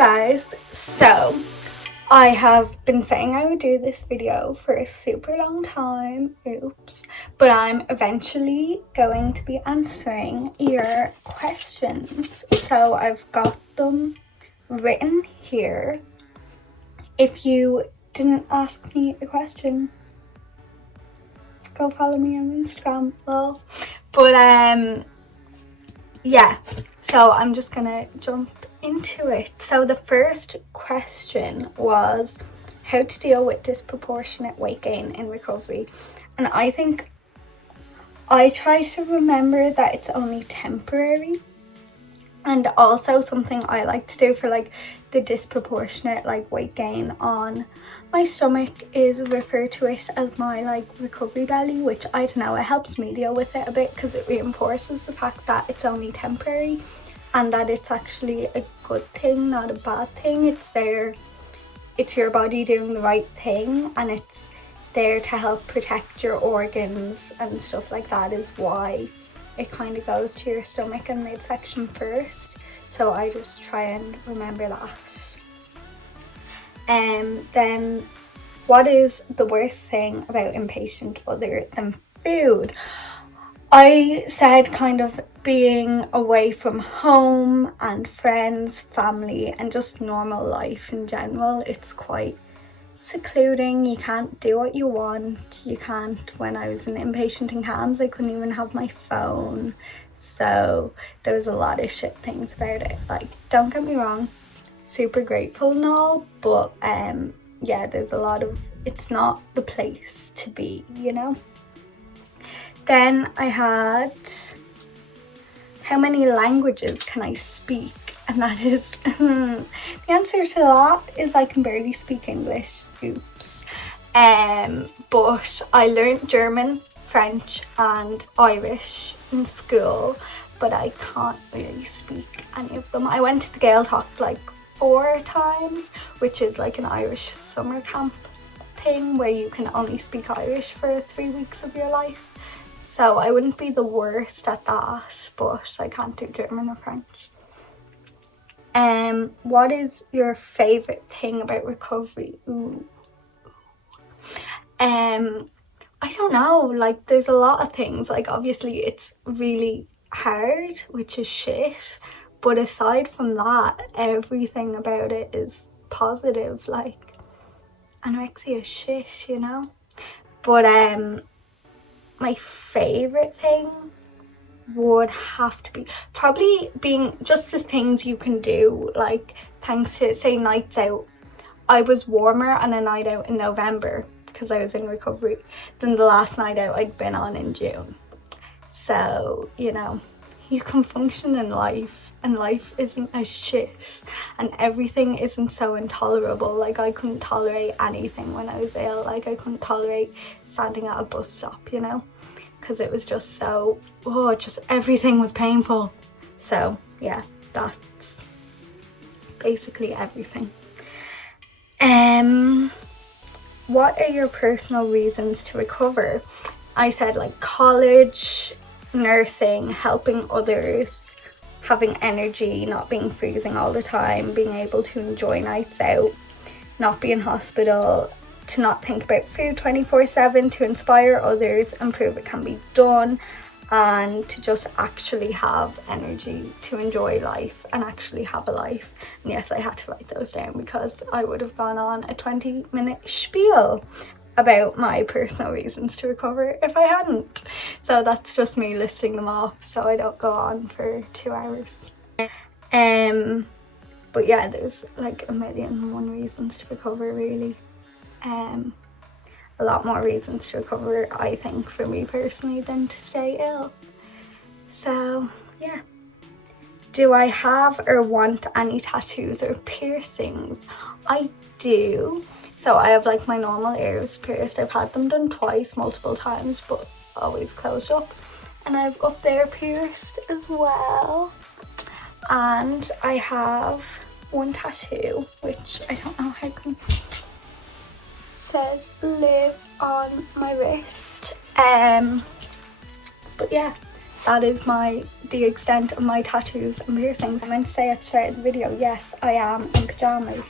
guys, so I have been saying I would do this video for a super long time, oops, but I'm eventually going to be answering your questions. So I've got them written here. If you didn't ask me a question, go follow me on Instagram, lol. But yeah, so I'm just gonna jump into it. So the first question was how to deal with disproportionate weight gain in recovery, and I think I try to remember that it's only temporary. And also something I like to do for like the disproportionate like weight gain on my stomach is refer to it as my like recovery belly, which I don't know, it helps me deal with it a bit because it reinforces the fact that it's only temporary and that it's actually a good thing, not a bad thing. It's your body doing the right thing, and it's there to help protect your organs and stuff like that, is why it kind of goes to your stomach and midsection first. So I just try and remember that. Then what is the worst thing about inpatient other than food? I said kind of being away from home and friends, family, and just normal life in general. It's quite secluding. You can't do what you want. You can't. When I was an inpatient in CAMS, I couldn't even have my phone. So there was a lot of shit things about it. Like, don't get me wrong, super grateful and all, but yeah, there's a lot of, it's not the place to be, you know. Then I had, how many languages can I speak? And that is, the answer to that is I can barely speak English. Oops. But I learned German, French and Irish in school, but I can't really speak any of them. I went to the Gaeltacht like 4 times, which is like an Irish summer camp thing where you can only speak Irish for 3 weeks of your life. So I wouldn't be the worst at that, but I can't do German or French. What is your favorite thing about recovery? I don't know, like there's a lot of things. Like obviously it's really hard, which is shit, but aside from that, everything about it is positive. Like anorexia is shit, you know. But my favorite thing would have to be probably being just the things you can do, like thanks to, say, nights out. I was warmer on a night out in November because I was in recovery than the last night out I'd been on in June. So, you know, you can function in life and life isn't as shit and everything isn't so intolerable. Like I couldn't tolerate anything when I was ill. Like I couldn't tolerate standing at a bus stop, you know, because it was just so, just everything was painful. So yeah, that's basically everything. What are your personal reasons to recover? I said like college, nursing, helping others, having energy, not being freezing all the time, being able to enjoy nights out, not be in hospital, to not think about food 24/7, to inspire others and prove it can be done, and to just actually have energy to enjoy life and actually have a life. And yes, I had to write those down because I would have gone on a 20-minute spiel about my personal reasons to recover if I hadn't. So that's just me listing them off so I don't go on for 2 hours. But yeah, there's like 1,000,001 reasons to recover really. A lot more reasons to recover, I think, for me personally, than to stay ill. So yeah. Do I have or want any tattoos or piercings? I do. So I have like my normal ears pierced. I've had them done twice, multiple times, but always closed up. And I have up there pierced as well. And I have one tattoo, which I don't know how come says live on my wrist. But yeah, that is the extent of my tattoos and piercings. I meant to say at the start of the video, yes, I am in pyjamas.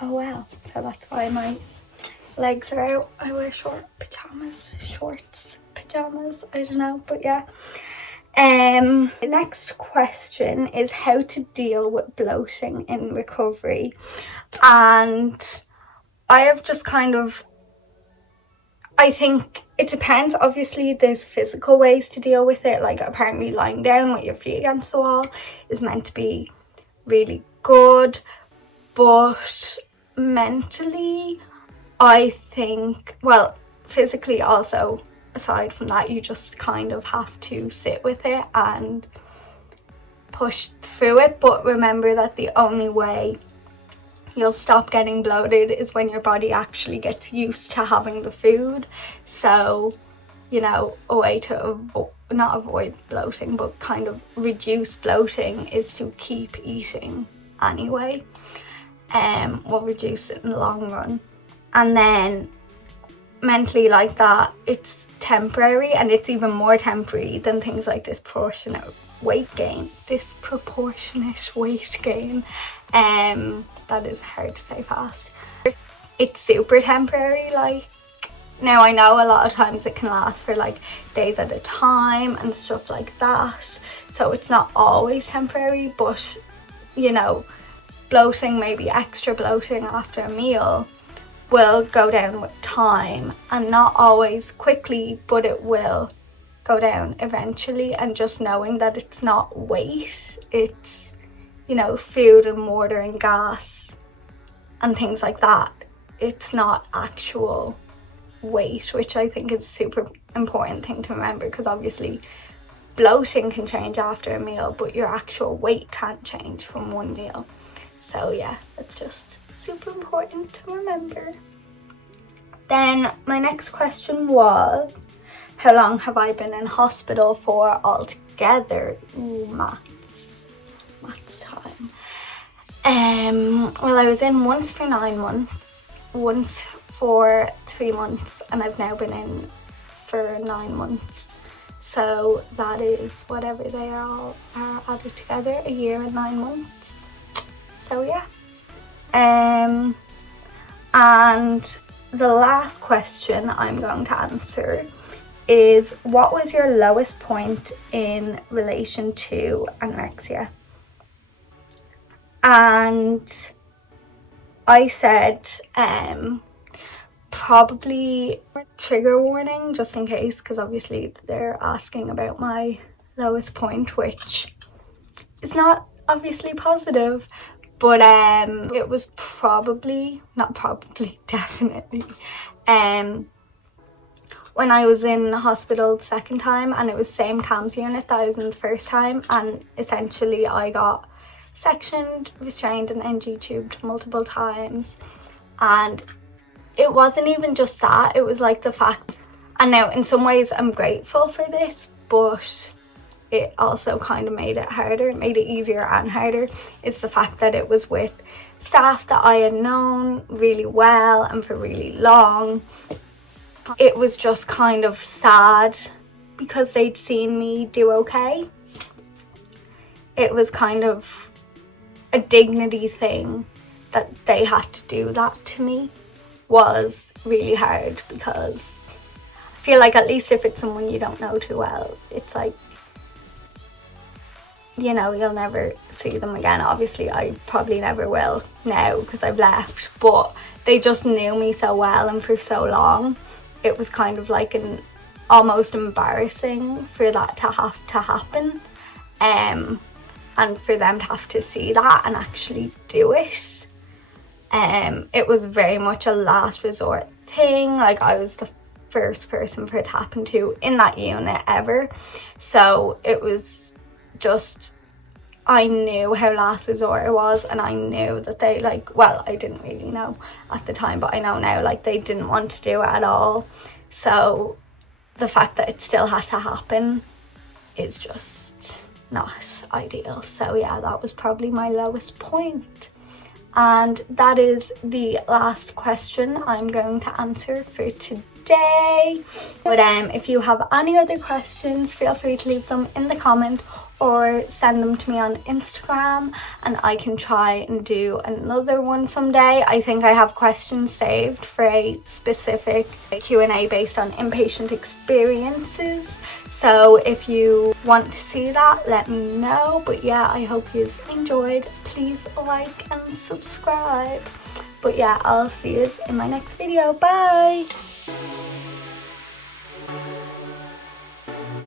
Oh well, so that's why my legs are out. I wear shorts, pyjamas, I don't know, but yeah. The next question is how to deal with bloating in recovery, and I have just kind of, I think it depends. Obviously there's physical ways to deal with it, like apparently lying down with your feet against the wall is meant to be really good, but mentally I think, well, physically also, aside from that, you just kind of have to sit with it and push through it. But remember that the only way you'll stop getting bloated is when your body actually gets used to having the food. So, you know, a way to not avoid bloating, but kind of reduce bloating is to keep eating anyway. Will reduce it in the long run. And then mentally, like that, it's temporary, and it's even more temporary than things like disproportionate weight gain. That is hard to say fast. It's super temporary. Like, now I know a lot of times it can last for like days at a time and stuff like that, so it's not always temporary, but you know, bloating, maybe extra bloating after a meal, will go down with time, and not always quickly, but it will go down eventually. And just knowing that it's not weight, it's, you know, food and water and gas and things like that. It's not actual weight, which I think is a super important thing to remember, because obviously bloating can change after a meal, but your actual weight can't change from one meal. So yeah, it's just super important to remember. Then my next question was, how long have I been in hospital for altogether? Ooh, maths time. Well, I was in once for 9 months, once for 3 months, and I've now been in for 9 months. So that is whatever they all are added together, 1 year and 9 months. So yeah. And the last question I'm going to answer is, what was your lowest point in relation to anorexia? And I said probably trigger warning, just in case, because obviously they're asking about my lowest point, which is not obviously positive, but it was definitely when I was in hospital the second time, and it was same CAMS unit that I was in the first time, and essentially I got sectioned, restrained and NG tubed multiple times. And it wasn't even just that, it was like the fact, and now in some ways I'm grateful for this, but it also kind of made it harder. It made it easier and harder. It's the fact that it was with staff that I had known really well and for really long. It was just kind of sad because they'd seen me do okay. It was kind of a dignity thing that they had to do that to me. Was really hard, because I feel like, at least if it's someone you don't know too well, it's like, you know, you'll never see them again. Obviously I probably never will now because I've left, but they just knew me so well and for so long. It was kind of like an almost embarrassing for that to have to happen, and for them to have to see that and actually do it. It was very much a last resort thing. Like, I was the first person for it to happen to in that unit ever, so it was just, I knew how last resort it was, and I knew that they, like, well, I didn't really know at the time, but I know now, like, they didn't want to do it at all. So the fact that it still had to happen is just not ideal. So yeah, that was probably my lowest point. And that is the last question I'm going to answer for today. day. But if you have any other questions, feel free to leave them in the comment or send them to me on Instagram, and I can try and do another one someday. I think I have questions saved for a specific Q&A based on inpatient experiences, so if you want to see that, let me know. But yeah, I hope you enjoyed. Please like and subscribe. But yeah, I'll see you in my next video. Bye!